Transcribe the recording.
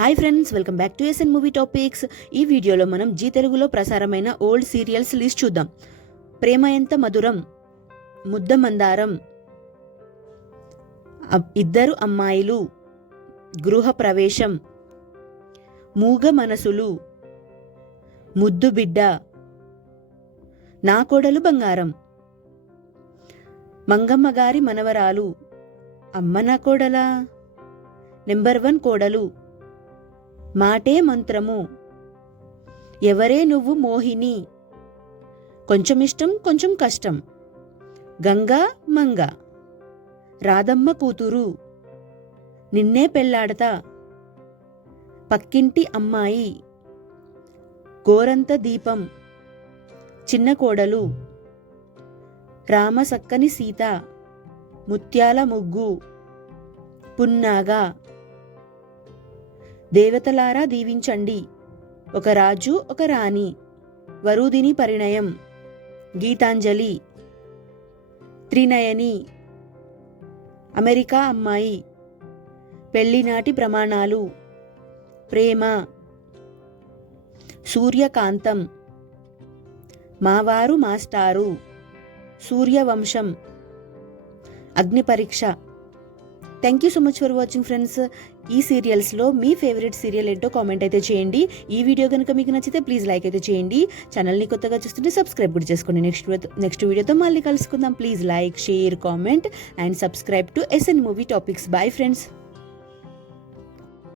Hi friends, welcome back to SN movie topics. ఈ వీడియోలో మనం జీ తెలుగులో ప్రసారమైన ఓల్డ్ సీరియల్స్ లిస్ట్ చూద్దాం. ప్రేమ ఎంత మధురం, ముద్ద మందారం, ఇద్దరు అమ్మాయిలు, గృహ ప్రవేశం, మూగ మనసులు, ముద్దు బిడ్డ, నా కోడలు బంగారం, మంగమ్మ గారి మనవరాలు, అమ్మ నా కోడలా, నెంబర్ 1 కోడలు, మాటే మంత్రము, ఎవరే నువ్వు మోహిని, కొంచెం ఇష్టం కొంచెం కష్టం, గంగా మంగ, రాధమ్మ కూతురు, నిన్నే పెళ్లాడతా, పక్కింటి అమ్మాయి, గోరంత దీపం, చిన్న కోడలు, రామసక్కని సీత, ముత్యాల ముగ్గు, పున్నాగా, దేవతలారా దీవించండి, ఒక రాజు ఒక రాణి, వరుదిని పరిణయం, గీతాంజలి, త్రినయని, అమెరికా అమ్మాయి, పెళ్లినాటి ప్రమాణాలు, ప్రేమ, సూర్యకాంతం, మావారు మాస్టారు, సూర్యవంశం, అగ్ని పరీక్ష. Thank you so much for watching friends. ఈ సీరియల్స్లో మీ ఫేవరెట్ సీరియల్ ఏంటో కామెంట్ అయితే చేయండి. ఈ వీడియో కనుక మీకు నచ్చితే ప్లీజ్ లైక్ అయితే చేయండి. ఛానల్ని కొత్తగా చూస్తుంటే సబ్స్క్రైబ్ కూడా చేసుకోండి. నెక్స్ట్ వీడియోతో మళ్ళీ కలుసుకుందాం. Please like, share, comment and subscribe to SN movie topics. Bye friends.